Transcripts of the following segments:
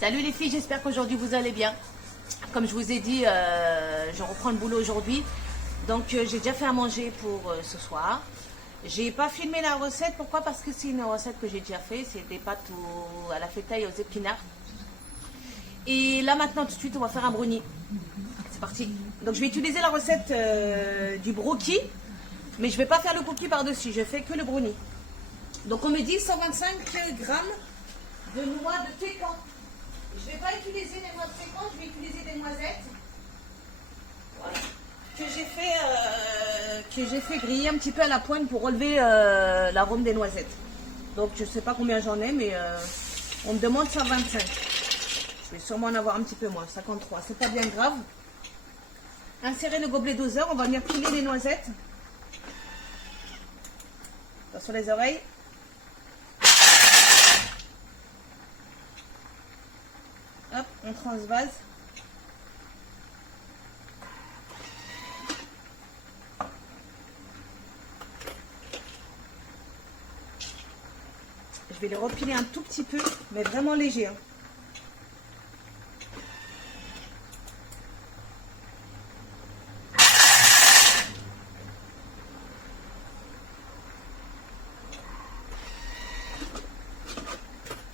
Salut les filles, j'espère qu'aujourd'hui vous allez bien. Comme je vous ai dit, je reprends le boulot aujourd'hui. Donc j'ai déjà fait à manger pour ce soir. J'ai pas filmé la recette. Pourquoi? Parce que c'est une recette que j'ai déjà fait. C'est des pâtes à la fetaille aux épinards. Et là maintenant tout de suite on va faire un brownie. C'est parti. Donc je vais utiliser la recette du brookie. Mais je vais pas faire le cookie par-dessus. Je fais que le brownie. Donc on me dit 125 grammes de noix de pécan. Je ne vais pas utiliser des noix de pécan, je vais utiliser des noisettes. Voilà. Que j'ai fait griller un petit peu à la poêle pour relever l'arôme des noisettes. Donc je ne sais pas combien j'en ai, mais on me demande 125. Je vais sûrement en avoir un petit peu moins, 53. C'est pas bien grave. Insérer le gobelet doseur, on va venir piler les noisettes. Attention les oreilles. Hop, on transvase. Je vais les repiler un tout petit peu, mais vraiment léger. Hein.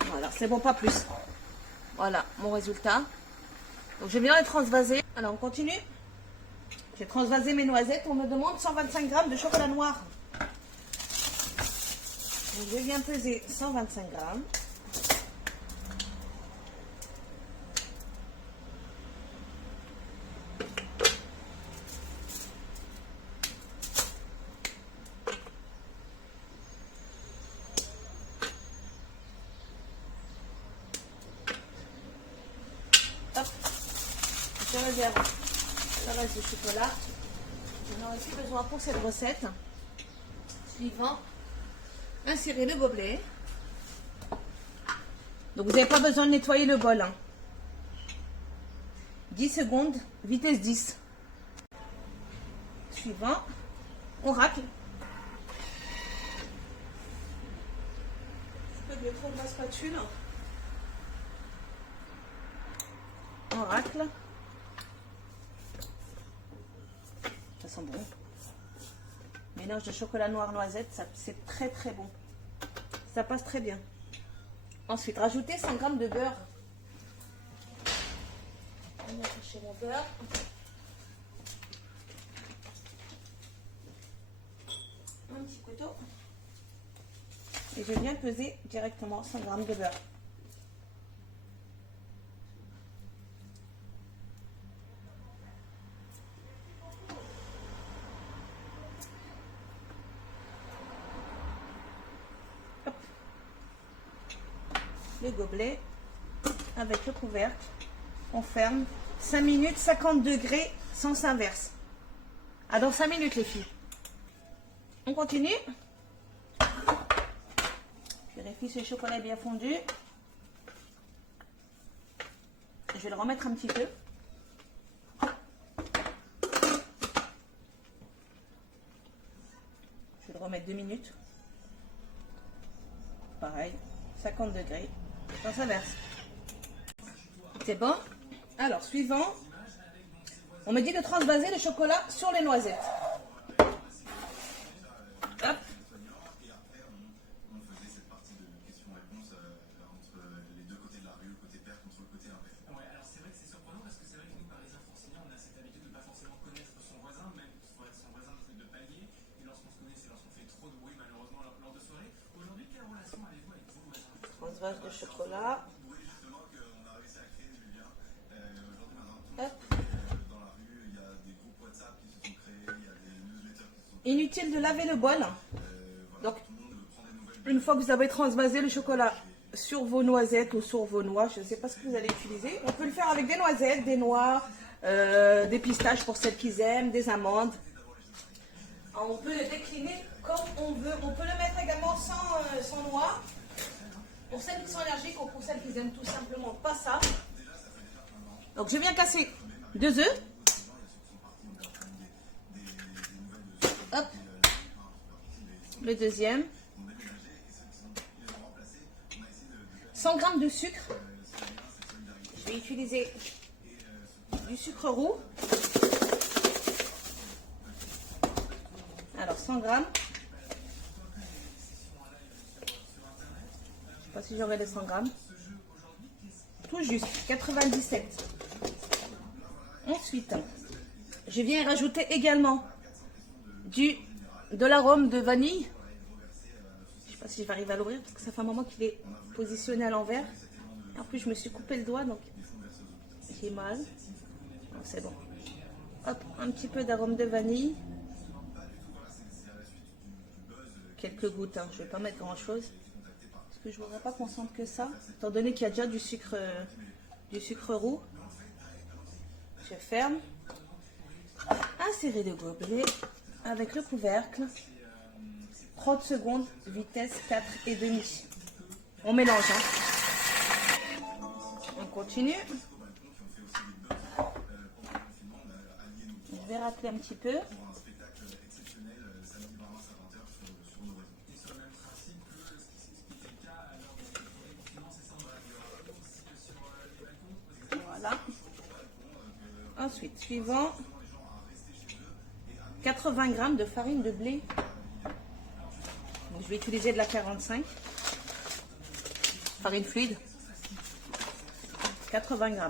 Voilà, c'est bon, pas plus. Voilà mon résultat. Donc je vais bien les transvaser. Alors on continue. J'ai transvasé mes noisettes. On me demande 125 grammes de chocolat noir. Donc je viens peser 125 grammes. Je réserve le reste de chocolat. J'en aurai plus besoin pour cette recette. Suivant, insérer le gobelet. Donc vous n'avez pas besoin de nettoyer le bol. Hein. 10 secondes, vitesse 10. Suivant, on racle. Je peux trop de ma spatule. On racle. Ça sent bon. Mélange de chocolat noir noisette, c'est très très bon. Ça passe très bien. Ensuite, rajouter 100 g de beurre. Je vais chercher mon beurre. Un petit couteau. Et je viens peser directement 100 g de beurre. Le gobelet avec le couvercle, on ferme 5 minutes 50 degrés sens inverse. Ah, dans 5 minutes les filles. On continue. Vérifie si le chocolat est bien fondu. Je vais le remettre un petit peu. Je vais le remettre 2 minutes. Pareil, 50 degrés. Ça verse. C'est bon. Alors, suivant, on me dit de transvaser le chocolat sur les noisettes. Hop. Transvase de chocolat. Hop. Inutile de laver le bol. Donc, une fois que vous avez transvasé le chocolat sur vos noisettes ou sur vos noix, je ne sais pas ce que vous allez utiliser. On peut le faire avec des noisettes, des noix, des pistaches pour celles qui aiment, des amandes. On peut le décliner comme on veut. On peut le mettre également sans noix. Pour celles qui sont allergiques ou pour celles qui n'aiment tout simplement pas ça. Donc je viens casser 2 œufs. Hop. Le deuxième. 100 g de sucre. Je vais utiliser du sucre roux. Alors 100 grammes. Je ne sais pas si j'aurai les 100 grammes. Tout juste, 97. Ensuite, je viens rajouter également de l'arôme de vanille. Je ne sais pas si je vais arriver à l'ouvrir parce que ça fait un moment qu'il est positionné à l'envers. En plus, je me suis coupé le doigt, donc j'ai mal. C'est bon. Hop, un petit peu d'arôme de vanille. Quelques gouttes, hein. Je ne vais pas mettre grand chose. Parce que je ne voudrais pas qu'on sente que ça. Étant donné qu'il y a déjà du sucre roux. Je ferme. Insérer le gobelet avec le couvercle. 30 secondes, vitesse 4,5. On mélange. Hein. On continue. Je vais racler un petit peu. Voilà. Ensuite, suivant, 80 g de farine de blé. Donc, je vais utiliser de la 45. Farine fluide. 80 g.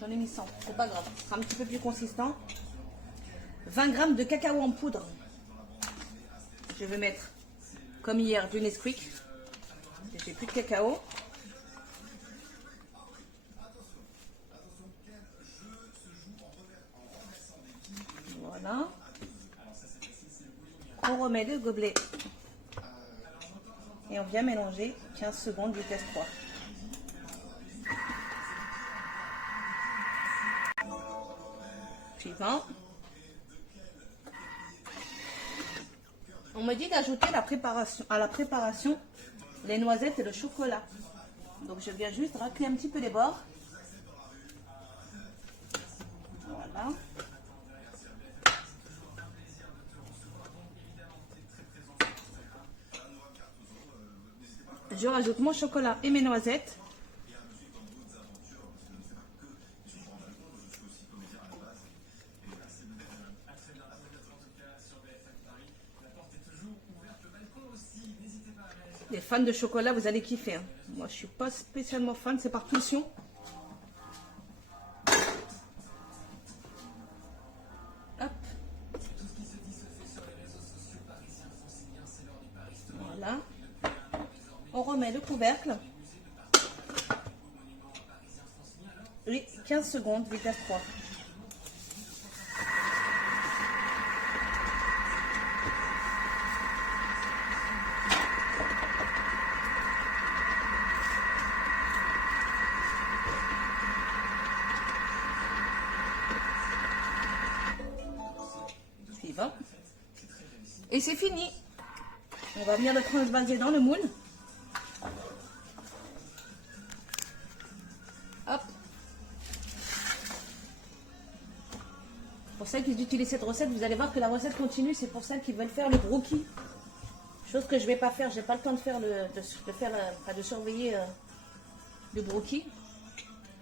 J'en ai mis 100, c'est pas grave. C'est un petit peu plus consistant. 20 g de cacao en poudre. Je vais mettre, comme hier, du Nesquik. J'ai plus de cacao. Voilà. On remet le gobelet. Et on vient mélanger 15 secondes, vitesse 3. Suivant. On me dit d'ajouter à la préparation les noisettes et le chocolat. Donc je viens juste racler un petit peu les bords. Voilà. Je rajoute mon chocolat et mes noisettes. Les fans de chocolat, vous allez kiffer. Hein. Moi, je suis pas spécialement fan, c'est par pulsion. Hop. Voilà. On remet le couvercle. Oui, 15 secondes, vitesse 3. Suivant. Et c'est fini. On va venir le transvaser dans le moule. Hop. Pour celles qui utilisent cette recette, vous allez voir que la recette continue. C'est pour celles qui veulent faire le brookie. Chose que je ne vais pas faire. Je n'ai pas le temps de faire de surveiller le brookie.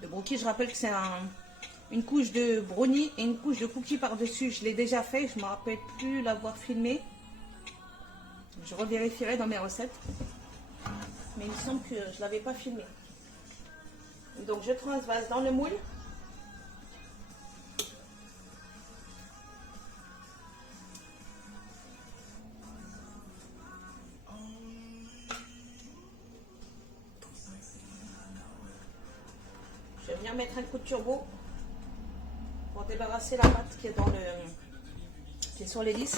Le brookie, je rappelle que c'est une couche de brownie et une couche de cookie par-dessus. Je l'ai déjà fait. Je ne me rappelle plus l'avoir filmé. Je revérifierai dans mes recettes. Mais il me semble que je ne l'avais pas filmé. Donc je transvase dans le moule. Je vais venir mettre un coup de turbo pour débarrasser la pâte qui est qui est sur l'hélice.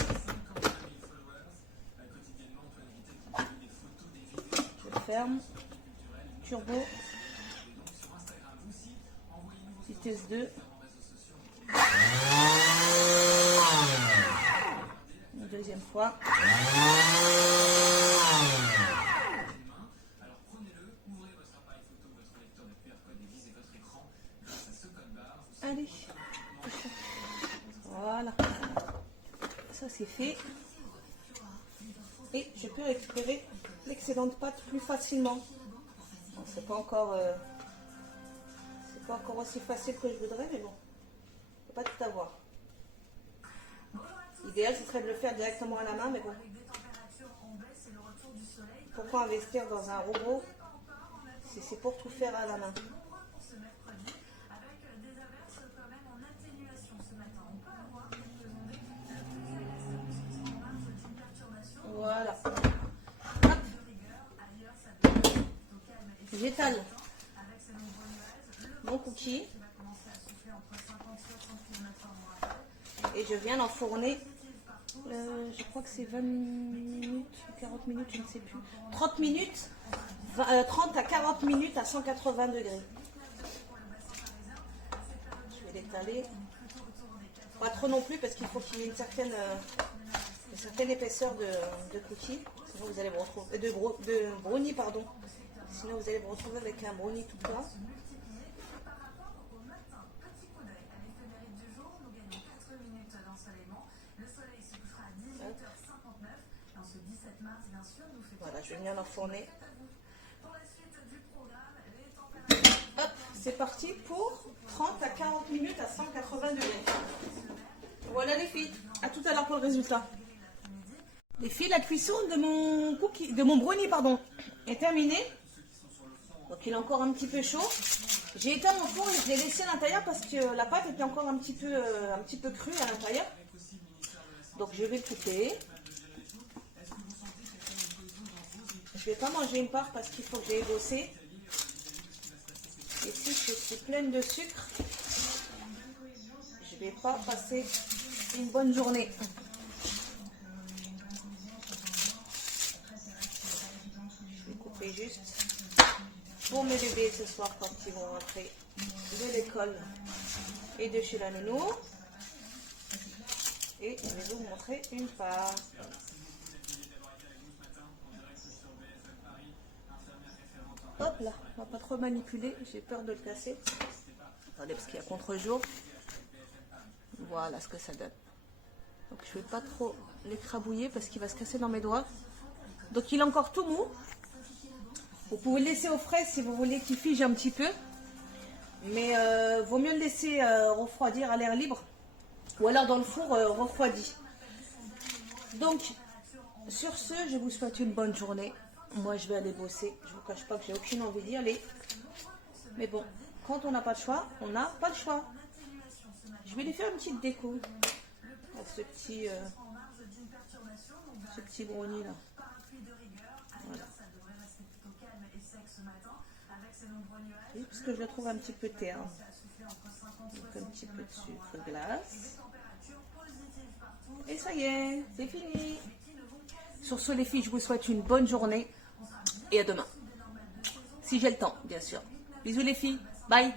Je ferme. Turbo. Vitesse 2. Une deuxième fois. Allez. Voilà. Ça c'est fait. et je peux récupérer l'excédent de pâte plus facilement. Bon, c'est pas encore aussi facile que je voudrais, mais bon, on peut pas tout avoir. L'idéal, ce serait de le faire directement à la main, mais bon. Pourquoi investir dans un robot si c'est pour tout faire à la main? Voilà. Hop. J'étale mon cookie et je viens l'enfourner. Je crois que c'est 20 minutes, 40 minutes, je ne sais plus. 30 minutes, 30 à 40 minutes à 180 degrés. Je vais l'étaler. Pas trop non plus parce qu'il faut qu'il y ait une certaine épaisseur de cookie. Sinon vous allez vous retrouver de brownie, pardon. Sinon vous allez vous retrouver avec un brownie tout plat. Voilà, je vais venir l'enfourner. Hop, c'est parti pour 30 à 40 minutes à 180 degrés. Voilà les filles, à tout à l'heure pour le résultat. Les filles, la cuisson de mon brownie, pardon, est terminée. Donc il est encore un petit peu chaud. J'ai éteint mon four et je l'ai laissé à l'intérieur parce que la pâte était encore un petit peu crue à l'intérieur. Donc je vais le couper. Je ne vais pas manger une part parce qu'il faut que j'aille bosser. Et si je suis pleine de sucre, je ne vais pas passer une bonne journée. Je vais couper juste pour mes bébés ce soir quand ils vont rentrer de l'école et de chez la nounou. Et je vais vous montrer une part. Hop là, on va pas trop manipuler, j'ai peur de le casser. Attendez, parce qu'il y a contre-jour. Voilà ce que ça donne. Donc je vais pas trop l'écrabouiller parce qu'il va se casser dans mes doigts. Donc il est encore tout mou. Vous pouvez le laisser au frais si vous voulez qu'il fige un petit peu. Mais vaut mieux le laisser refroidir à l'air libre. Ou alors dans le four refroidi. Donc sur ce, je vous souhaite une bonne journée. Moi, je vais aller bosser. Je ne vous cache pas que j'ai aucune envie d'y aller. Mais bon, quand on n'a pas le choix, on n'a pas le choix. Je vais lui faire une petite déco à ce petit brownie là. Voilà. Oui, parce que je le trouve un petit peu terne. Donc un petit peu de sucre glace. Et ça y est, c'est fini. Sur ce les filles, je vous souhaite une bonne journée. Et à demain. Si j'ai le temps, bien sûr. Bisous les filles. Bye.